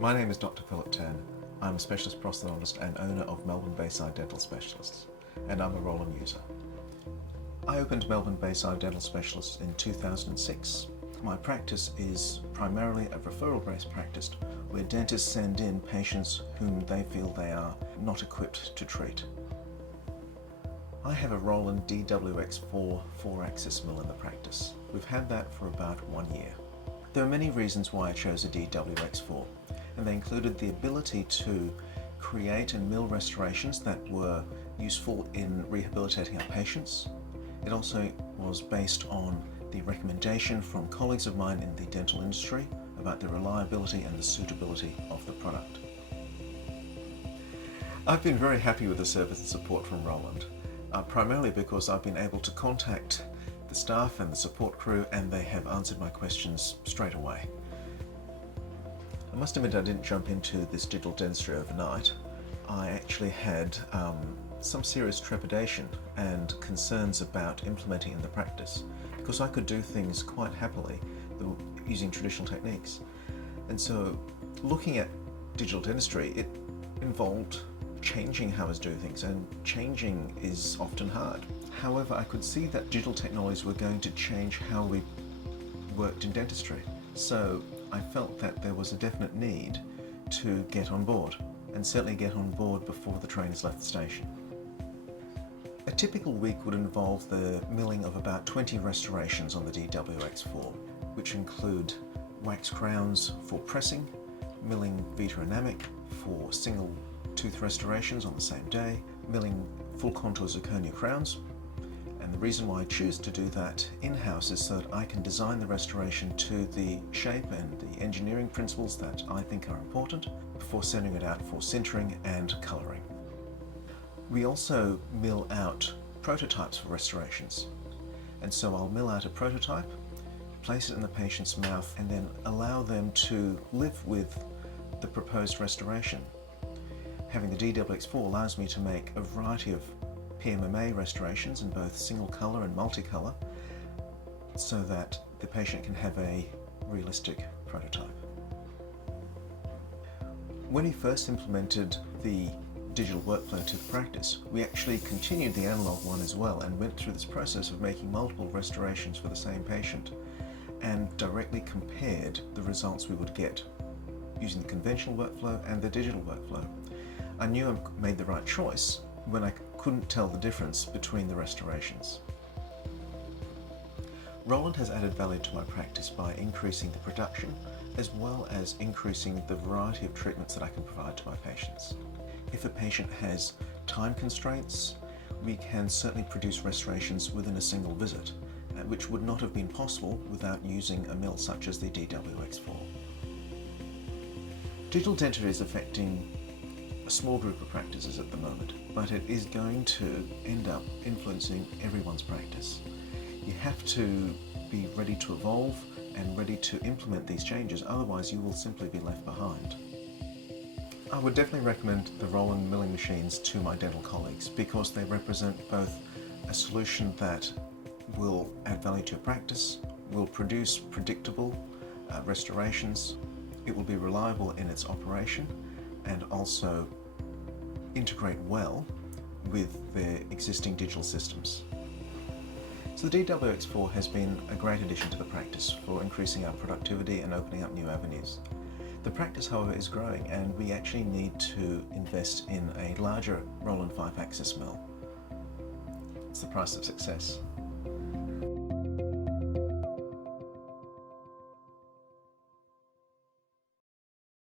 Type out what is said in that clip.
My name is Dr. Philip Tan. I'm a Specialist Prosthodontist and owner of Melbourne Bayside Dental Specialists, and I'm a Roland user. I opened Melbourne Bayside Dental Specialists in 2006. My practice is primarily a referral-based practice where dentists send in patients whom they feel they are not equipped to treat. I have a Roland DWX4 4-axis mill in the practice. We've had that for about 1 year. There are many reasons why I chose a DWX4, and they included the ability to create and mill restorations that were useful in rehabilitating our patients. It also was based on the recommendation from colleagues of mine in the dental industry about the reliability and the suitability of the product. I've been very happy with the service and support from Roland, primarily because I've been able to contact the staff and the support crew and they have answered my questions straight away. I must admit I didn't jump into this digital dentistry overnight. I actually had some serious trepidation and concerns about implementing in the practice because I could do things quite happily using traditional techniques. And so looking at digital dentistry, it involved changing how I was doing things, and changing is often hard. However, I could see that digital technologies were going to change how we worked in dentistry. So I felt that there was a definite need to get on board, and certainly get on board before the trains left the station. A typical week would involve the milling of about 20 restorations on the DWX4, which include wax crowns for pressing, milling vita-enamic for single tooth restorations on the same day, milling full contour zirconia crowns. And the reason why I choose to do that in-house is so that I can design the restoration to the shape and the engineering principles that I think are important before sending it out for sintering and colouring. We also mill out prototypes for restorations. And so I'll mill out a prototype, place it in the patient's mouth, and then allow them to live with the proposed restoration. Having the DWX4 allows me to make a variety of PMMA restorations in both single colour and multicolour so that the patient can have a realistic prototype. When we first implemented the digital workflow to the practice, we actually continued the analogue one as well and went through this process of making multiple restorations for the same patient and directly compared the results we would get using the conventional workflow and the digital workflow. I knew I made the right choice when I couldn't tell the difference between the restorations. Roland has added value to my practice by increasing the production as well as increasing the variety of treatments that I can provide to my patients. If a patient has time constraints, we can certainly produce restorations within a single visit, which would not have been possible without using a mill such as the DWX4. Digital dentistry is affecting a small group of practices at the moment, but it is going to end up influencing everyone's practice. You have to be ready to evolve and ready to implement these changes, otherwise you will simply be left behind. I would definitely recommend the Roland milling machines to my dental colleagues because they represent both a solution that will add value to your practice, will produce predictable restorations, it will be reliable in its operation, and also integrate well with their existing digital systems. So the DWX4 has been a great addition to the practice for increasing our productivity and opening up new avenues. The practice, however, is growing and we actually need to invest in a larger Roland 5-axis mill. It's the price of success.